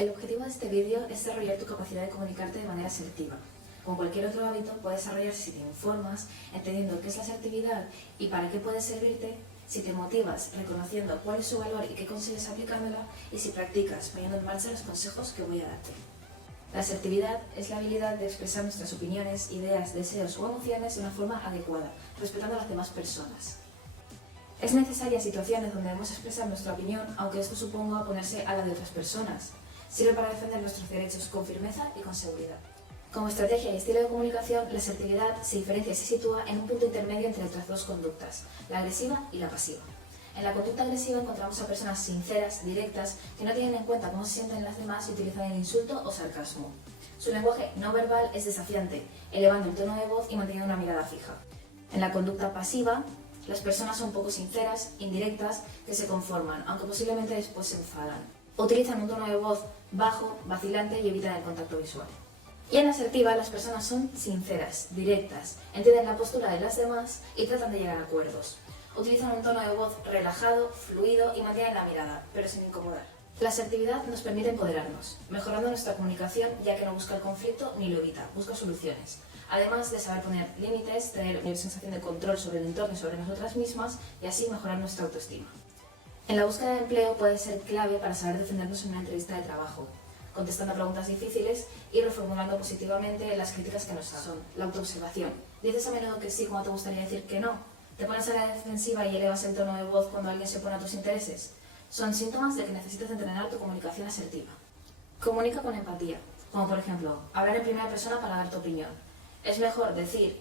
El objetivo de este vídeo es desarrollar tu capacidad de comunicarte de manera asertiva. Como cualquier otro hábito, puede desarrollarse si te informas, entendiendo qué es la asertividad y para qué puede servirte, si te motivas reconociendo cuál es su valor y qué consigues aplicándola, y si practicas poniendo en marcha los consejos que voy a darte. La asertividad es la habilidad de expresar nuestras opiniones, ideas, deseos o emociones de una forma adecuada, respetando a las demás personas. Es necesaria en situaciones donde debemos expresar nuestra opinión, aunque esto suponga ponerse a la de otras personas. Sirve para defender nuestros derechos con firmeza y con seguridad. Como estrategia y estilo de comunicación, la asertividad se diferencia y se sitúa en un punto intermedio entre otras dos conductas, la agresiva y la pasiva. En la conducta agresiva encontramos a personas sinceras, directas, que no tienen en cuenta cómo se sienten las demás y utilizan el insulto o sarcasmo. Su lenguaje no verbal es desafiante, elevando el tono de voz y manteniendo una mirada fija. En la conducta pasiva, las personas son poco sinceras, indirectas, que se conforman, aunque posiblemente después se enfadan. Utilizan un tono de voz bajo, vacilante y evitan el contacto visual. Y en la asertiva, las personas son sinceras, directas, entienden la postura de las demás y tratan de llegar a acuerdos. Utilizan un tono de voz relajado, fluido y mantienen la mirada, pero sin incomodar. La asertividad nos permite empoderarnos, mejorando nuestra comunicación ya que no busca el conflicto ni lo evita, busca soluciones. Además de saber poner límites, tener una sensación de control sobre el entorno y sobre nosotras mismas y así mejorar nuestra autoestima. En la búsqueda de empleo puede ser clave para saber defendernos en una entrevista de trabajo, contestando a preguntas difíciles y reformulando positivamente las críticas que nos hacen. La autoobservación. Dices a menudo que sí cuando te gustaría decir que no. Te pones a la defensiva y elevas el tono de voz cuando alguien se pone a tus intereses. Son síntomas de que necesitas entrenar tu comunicación asertiva. Comunica con empatía, como por ejemplo, hablar en primera persona para dar tu opinión. Es mejor decir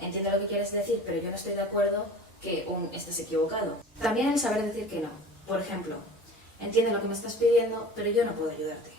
entiendo lo que quieres decir, pero yo no estoy de acuerdo, que estás equivocado. También el saber decir que no. Por ejemplo, entiendo lo que me estás pidiendo, pero yo no puedo ayudarte.